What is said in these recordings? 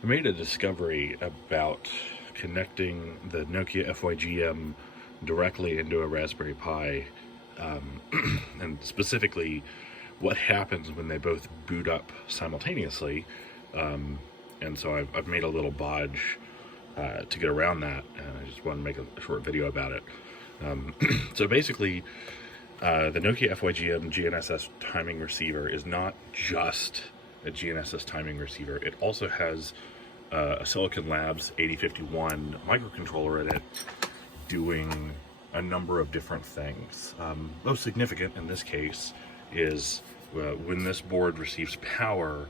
I made a discovery about connecting the Nokia FYGM directly into a Raspberry Pi, and specifically what happens when they both boot up simultaneously. And so I've made a little bodge to get around that, and I just want to make a short video about it. So basically, the Nokia FYGM GNSS timing receiver is not just a GNSS timing receiver. It also has a Silicon Labs 8051 microcontroller in it doing a number of different things. Most significant in this case is when this board receives power,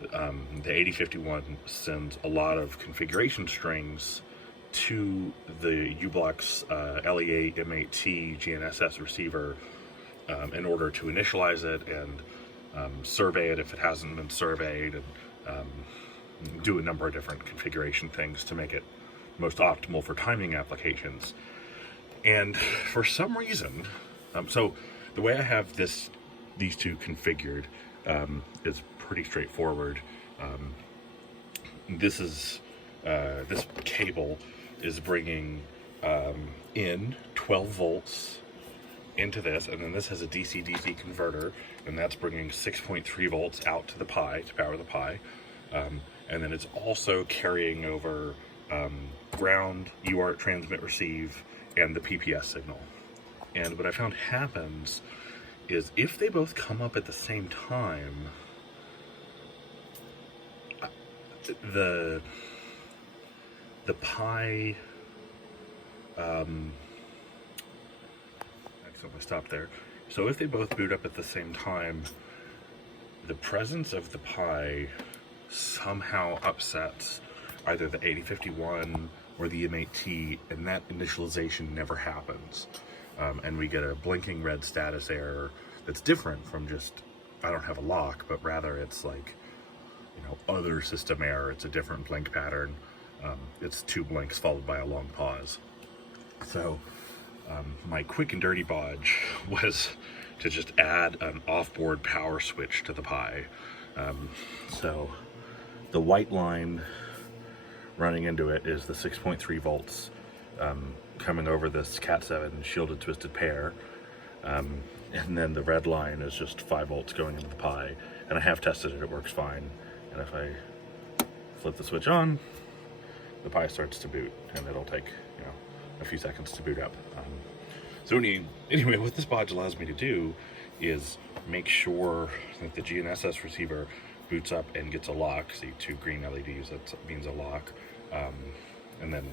the 8051 sends a lot of configuration strings to the U-Blox LEA M8T GNSS receiver in order to initialize it and survey it if it hasn't been surveyed, and do a number of different configuration things to make it most optimal for timing applications. And for some reason, so the way I have these two configured is pretty straightforward. This cable is bringing in 12 volts into this, and then this has a DC-DC converter, and that's bringing 6.3 volts out to the Pi to power the Pi, and then it's also carrying over ground, UART, transmit, receive, and the PPS signal. And what I found happens is if they both come up at the same time, the Pi, I stop there. So if they both boot up at the same time, the presence of the Pi somehow upsets either the 8051 or the M8T, and that initialization never happens. And we get a blinking red status error that's different from just, I don't have a lock, but rather it's like, other system error. It's a different blink pattern. It's two blinks followed by a long pause. So my quick and dirty bodge was to just add an off-board power switch to the Pi. So the white line running into it is the 6.3 volts coming over this Cat7 shielded twisted pair, and then the red line is just 5 volts going into the Pi, and I have tested it, it works fine. And if I flip the switch on, the Pi starts to boot, and it'll take a few seconds to boot up. So anyway, what this bodge allows me to do is make sure that the GNSS receiver boots up and gets a lock. See, two green LEDs, that means a lock. And then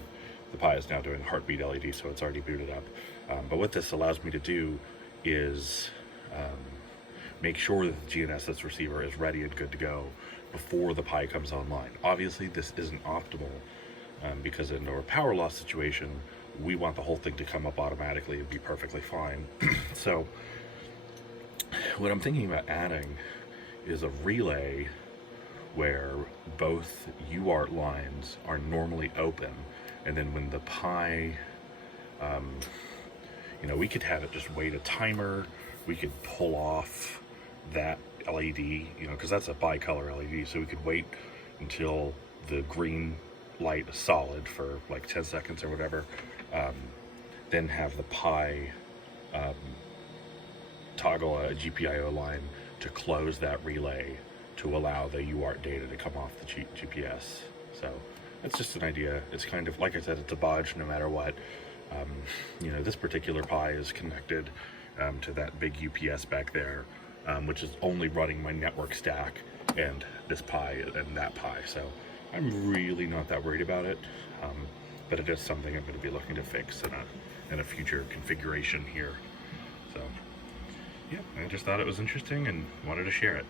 the Pi is now doing heartbeat LED, so it's already booted up. But what this allows me to do is make sure that the GNSS receiver is ready and good to go before the Pi comes online. Obviously, this isn't optimal because in a power loss situation, we want the whole thing to come up automatically and be perfectly fine. So what I'm thinking about adding is a relay where both UART lines are normally open, and then when the Pi, we could have it just wait a timer, we could pull off that LED, because that's a bicolor LED, so we could wait until the green light is solid for like 10 seconds or whatever, then have the Pi toggle a GPIO line to close that relay to allow the UART data to come off the GPS. So that's just an idea. It's kind of, like I said, it's a bodge no matter what. This particular Pi is connected to that big UPS back there, which is only running my network stack and this Pi and that Pi. So I'm really not that worried about it, but it is something I'm going to be looking to fix in a future configuration here. So yeah, I just thought it was interesting and wanted to share it.